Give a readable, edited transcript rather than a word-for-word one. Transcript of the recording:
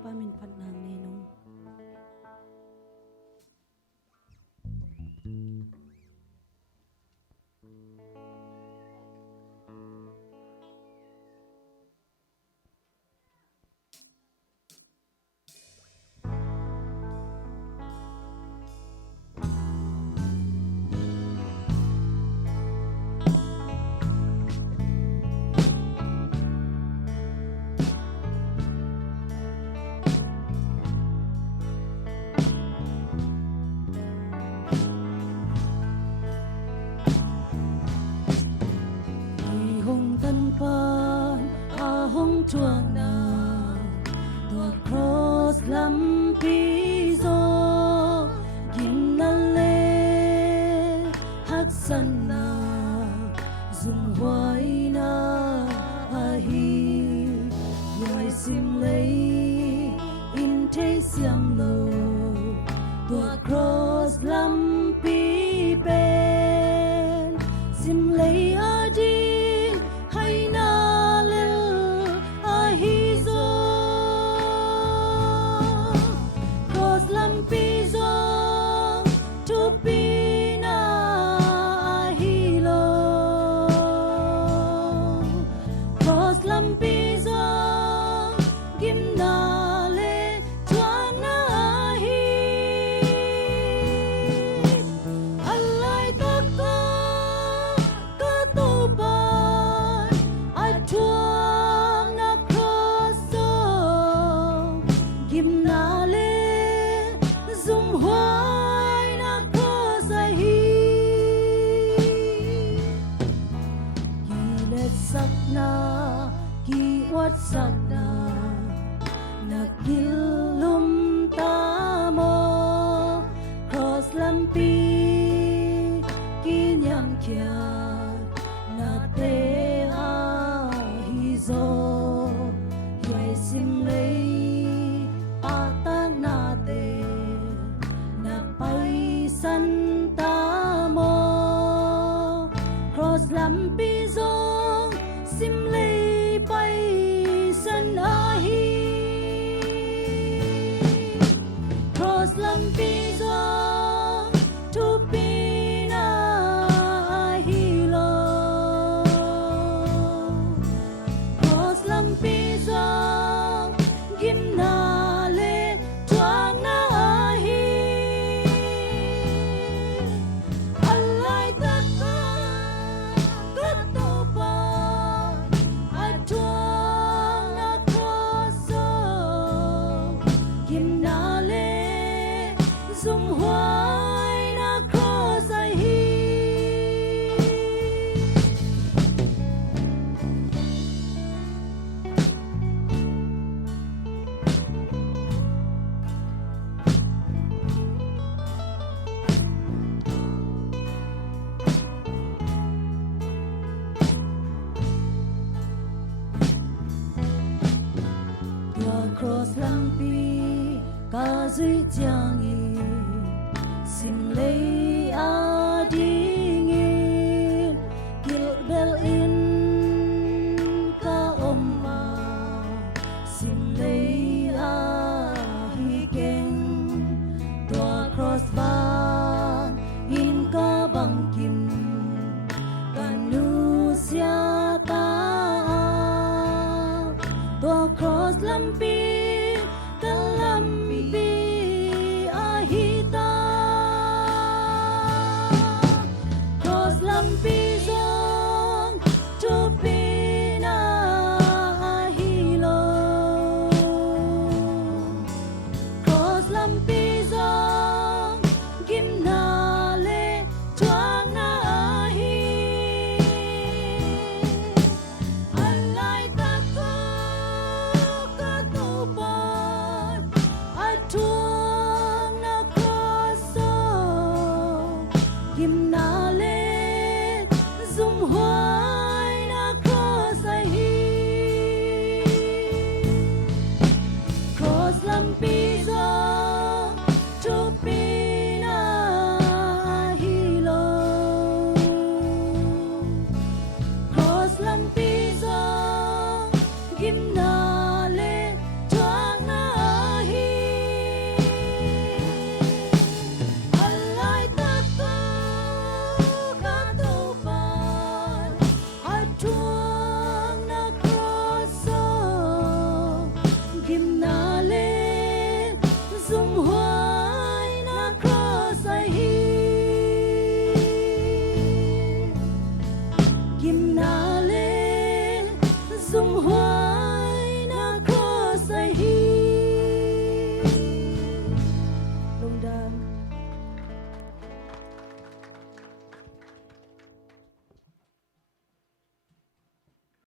pa min phat nang ne nong hong chuang na tua cross lam pi zo gim na le hak san na zum hoai na a hi yai sim lei in te siam lo tua cross lam pi ben sim lei a di sakna nagilum tamo cross lampi kinyam kya na te a hizo yai sim lei atang na te na pai san tamo cross lampi zo sim lei pai ahi cross lampi zo tu pina ahi lo cross lampi zo gim na le tuang na ahi alai tak ka to pa atwa zum hoai na cross ai hi tua cross lampi ka zui jiang yi sim lei